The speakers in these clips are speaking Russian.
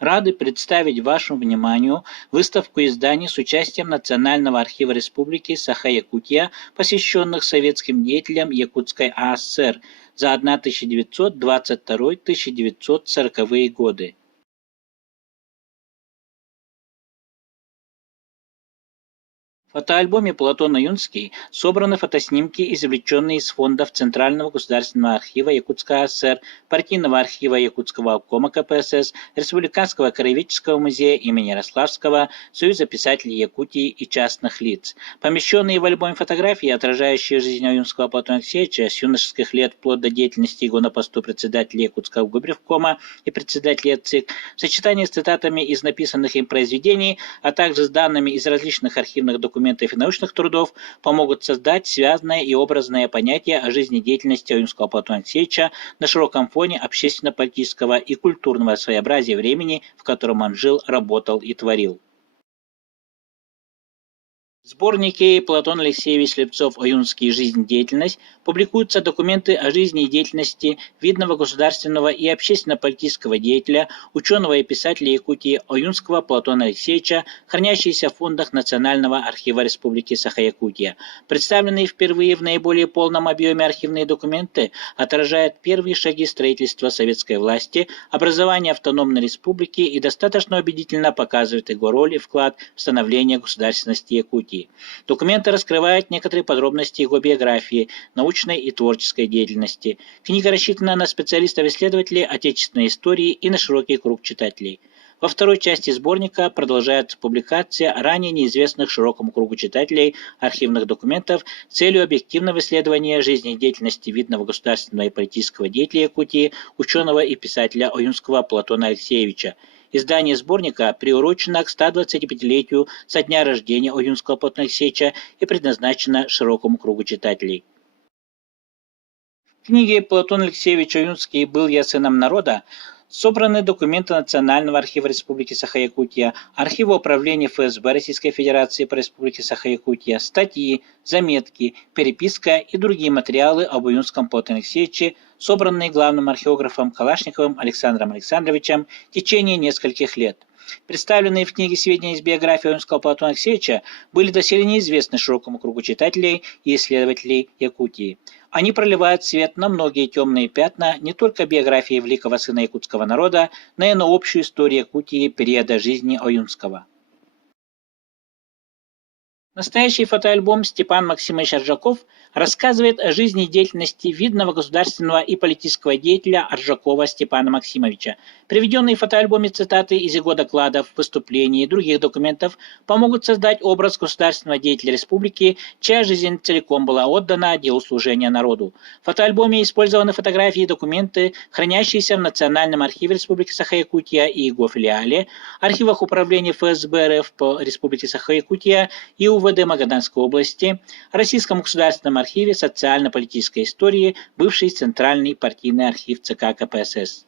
Рады представить вашему вниманию выставку изданий с участием Национального архива Республики Саха-Якутия, посвященных советским деятелям Якутской АСР за 1922-1940 годы. В фотоальбоме Платона Юнский собраны фотоснимки, извлеченные из фондов Центрального государственного архива Якутской АСР, партийного архива Якутского обкома КПСС, Республиканского краеведческого музея имени Ярославского, Союза писателей Якутии и частных лиц. Помещенные в альбом фотографии, отражающие жизнь Аюнского Платона Алексеевича с юношеских лет вплоть до деятельности его на посту председателя Якутского губревкома и председателя ЦИК, в сочетании с цитатами из написанных им произведений, а также с данными из различных архивных документов и научных трудов, помогут создать связанное и образное понятие о жизнедеятельности Аюнского Платона Алексеевича на широком фоне общественно-политического и культурного своеобразия времени, в котором он жил, работал и творил. В сборнике «Платон Алексеевич Слепцов. Аюнский. Жизнь-деятельность» публикуются документы о жизни и деятельности видного государственного и общественно-политического деятеля, ученого и писателя Якутии Аюнского Платона Алексеевича, хранящиеся в фондах Национального архива Республики Саха-Якутия. Представленные впервые в наиболее полном объеме архивные документы отражают первые шаги строительства советской власти, образования автономной республики и достаточно убедительно показывают его роль и вклад в становление государственности Якутии. Документы раскрывают некоторые подробности его биографии, научной и творческой деятельности. Книга рассчитана на специалистов-исследователей отечественной истории и на широкий круг читателей. Во второй части сборника продолжается публикация ранее неизвестных широкому кругу читателей архивных документов с целью объективного исследования жизнедеятельности видного государственного и политического деятеля Якутии, ученого и писателя Аюнского Платона Алексеевича. Издание сборника приурочено к 125-летию со дня рождения Аюнского Платона Алексеевича и предназначено широкому кругу читателей. В книге «Платон Алексеевич Аюнский. Был я сыном народа» собраны документы Национального архива Республики Саха-Якутия, Архива управления ФСБ Российской Федерации по Республике Саха-Якутия, статьи, заметки, переписка и другие материалы об Аюнском Платоне Алексеевиче, собранные главным археографом Калашниковым Александром Александровичем в течение нескольких лет. Представленные в книге сведения из биографии Аюнского Платона Алексеевича были доселе неизвестны широкому кругу читателей и исследователей Якутии. Они проливают свет на многие темные пятна не только биографии великого сына якутского народа, но и на общую историю Якутии периода жизни Аюнского. Настоящий фотоальбом Степан Максимович Аржаков рассказывает о жизни и деятельности видного государственного и политического деятеля Аржакова Степана Максимовича. Приведенные в фотоальбоме цитаты из его докладов, выступлений и других документов помогут создать образ государственного деятеля республики, чья жизнь целиком была отдана делу служения народу. В фотоальбоме использованы фотографии и документы, хранящиеся в Национальном архиве Республики Саха-Якутия и его филиале, архивах управления ФСБ РФ по Республике Саха-Якутия и УВД Магаданской области, Российском государственном архиве социально-политической истории, бывший Центральный партийный архив ЦК КПСС.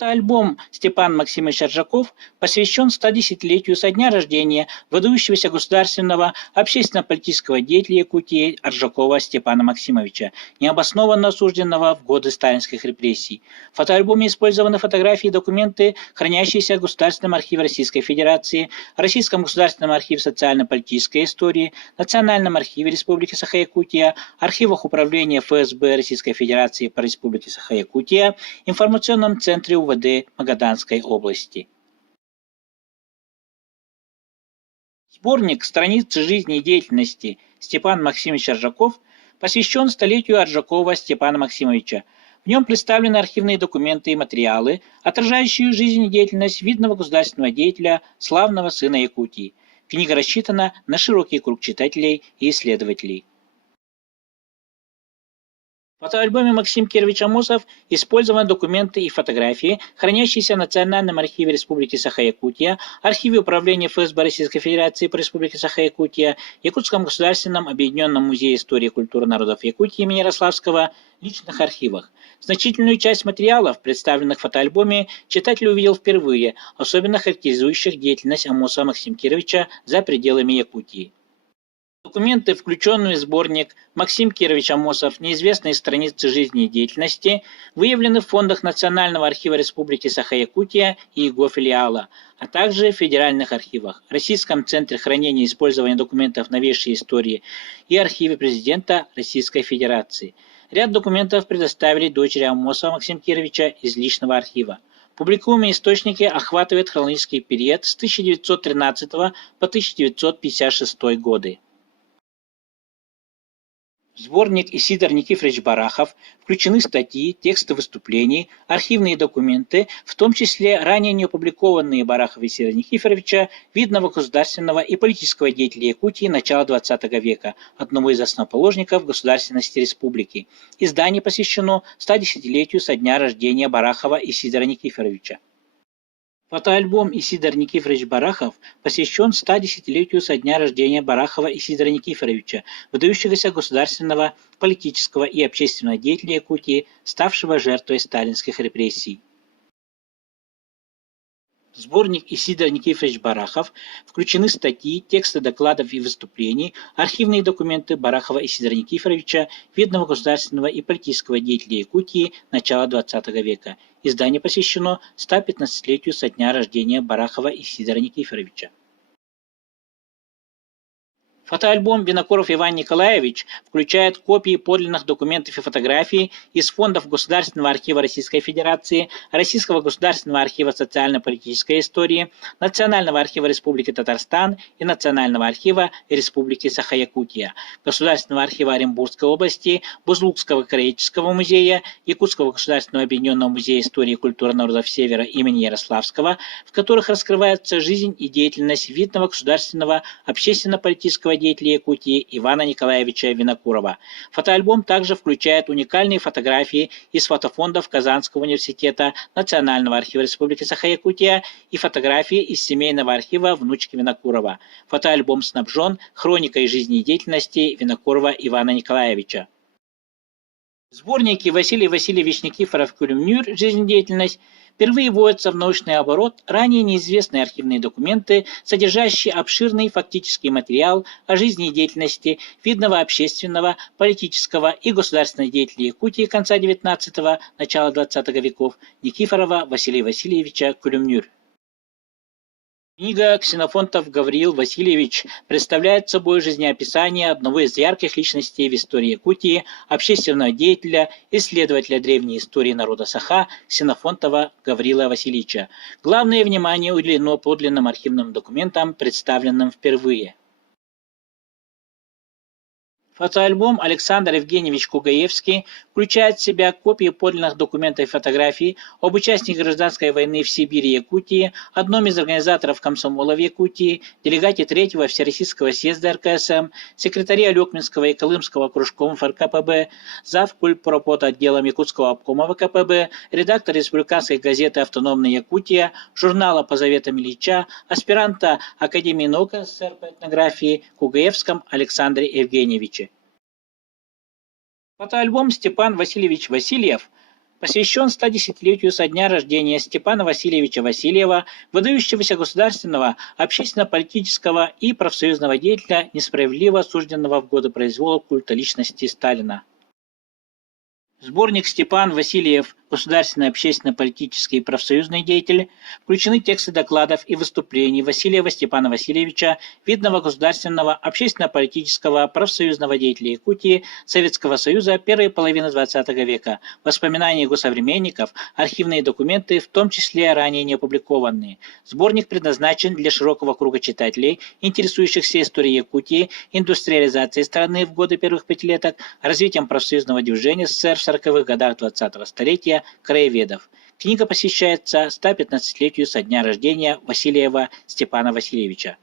Альбом Степан Максимович Аржаков посвящен 110-летию со дня рождения выдающегося государственного общественно-политического деятеля Якутии Аржакова Степана Максимовича, необоснованно осужденного в годы сталинских репрессий. В фотоальбоме использованы фотографии и документы, хранящиеся в Государственном архиве Российской Федерации, Российском государственном архиве социально-политической истории, Национальном архиве Республики Саха-Якутия, архивах управления ФСБ Российской Федерации по Республике Саха-Якутия, информационном центре УВД Магаданской области. Сборник «Страницы жизни и деятельности» Степан Максимович Аржаков посвящен столетию Аржакова Степана Максимовича. В нем представлены архивные документы и материалы, отражающие жизнь и деятельность видного государственного деятеля, славного сына Якутии. Книга рассчитана на широкий круг читателей и исследователей. В фотоальбоме Максим Кирович Амосов использованы документы и фотографии, хранящиеся в Национальном архиве Республики Саха-Якутия, Архиве управления ФСБ Российской Федерации по Республике Саха-Якутия, Якутском государственном объединенном музее истории и культуры народов Якутии имени Ярославского, личных архивах. Значительную часть материалов, представленных в фотоальбоме, читатель увидел впервые, особенно характеризующих деятельность Амосова Максима Кировича за пределами Якутии. Документы, включенные в сборник «Максим Кирович Амосов. Неизвестные страницы жизни и деятельности», выявлены в фондах Национального архива Республики Саха-Якутия и его филиала, а также в федеральных архивах, Российском центре хранения и использования документов новейшей истории и архиве президента Российской Федерации. Ряд документов предоставили дочери Амосова Максима Кировича из личного архива. Публикуемые источники охватывают хронологический период с 1913 по 1956 годы. В сборник Исидор Никифорович Барахов включены статьи, тексты выступлений, архивные документы, в том числе ранее не опубликованные Барахова Исидора Никифоровича, видного государственного и политического деятеля Якутии начала XX века, одного из основоположников государственности республики. Издание посвящено 110-летию со дня рождения Барахова Исидора Никифоровича. Фотоальбом Исидор Никифорович Барахов посвящен 110-летию со дня рождения Барахова Исидора Никифоровича, выдающегося государственного, политического и общественного деятеля Якутии, ставшего жертвой сталинских репрессий. В сборник Исидор Никифорович Барахов включены статьи, тексты докладов и выступлений, архивные документы Барахова Исидора Никифоровича, видного государственного и политического деятеля Якутии начала XX века. Издание посвящено 115-летию со дня рождения Барахова Исидора Никифоровича. Фотоальбом Винокуров Иван Николаевич включает копии подлинных документов и фотографий из фондов Государственного архива Российской Федерации, Российского государственного архива социально-политической истории, Национального архива Республики Татарстан и Национального архива Республики Саха-Якутия, Государственного архива Оренбургской области, Бузулукского краеведческого музея, Якутского государственного объединенного музея истории и культуры народов Севера имени Ярославского, в которых раскрывается жизнь и деятельность видного государственного общественно-политического деятеля Якутии Ивана Николаевича Винокурова. Фотоальбом также включает уникальные фотографии из фотофондов Казанского университета, Национального архива Республики Саха-Якутия и фотографии из семейного архива внучки Винокурова. Фотоальбом снабжен хроникой жизни и деятельности Винокурова Ивана Николаевича. В сборнике Василий Васильевич Никифоров «Кулюмнюр. Жизнедеятельность» впервые вводятся в научный оборот ранее неизвестные архивные документы, содержащие обширный фактический материал о жизни и деятельности видного общественного, политического и государственного деятеля Якутии конца XIX – начала XX веков Никифорова Василия Васильевича «Кулюмнюр». Книга «Ксенофонтов Гавриил Васильевич» представляет собой жизнеописание одного из ярких личностей в истории Якутии, общественного деятеля, исследователя древней истории народа Саха Ксенофонтова Гаврила Васильевича. Главное внимание уделено подлинным архивным документам, представленным впервые. Фотоальбом Александр Евгеньевич Кугаевский включает в себя копии подлинных документов и фотографий об участнике гражданской войны в Сибири и Якутии, одном из организаторов комсомола в Якутии, делегате 3-го Всероссийского съезда РКСМ, секретаре Алекминского и Колымского кружков РКПБ, зав. Культпропот отделом Якутского обкома ВКПБ, редактор республиканской газеты «Автономная Якутия», журнала «По заветам Ильича», аспиранта Академии наук СССР по этнографии Кугаевском Александре Евгеньевиче. Фотоальбом Степан Васильевич Васильев посвящен 110-летию со дня рождения Степана Васильевича Васильева, выдающегося государственного, общественно-политического и профсоюзного деятеля, несправедливо осужденного в годы произвола культа личности Сталина. Сборник Степан Васильев «Государственный, общественно-политический и профсоюзный деятель» включены тексты докладов и выступлений Васильева Степана Васильевича, видного государственного, общественно-политического, профсоюзного деятеля Якутии, Советского Союза первой половины XX века, воспоминания его современников, архивные документы, в том числе ранее не опубликованные. Сборник предназначен для широкого круга читателей, интересующихся историей Якутии, индустриализацией страны в годы первых пятилеток, развитием профсоюзного движения СССР в 40-х годах 20-го столетия, краеведов. Книга посвящается 115-летию со дня рождения Васильева Степана Васильевича.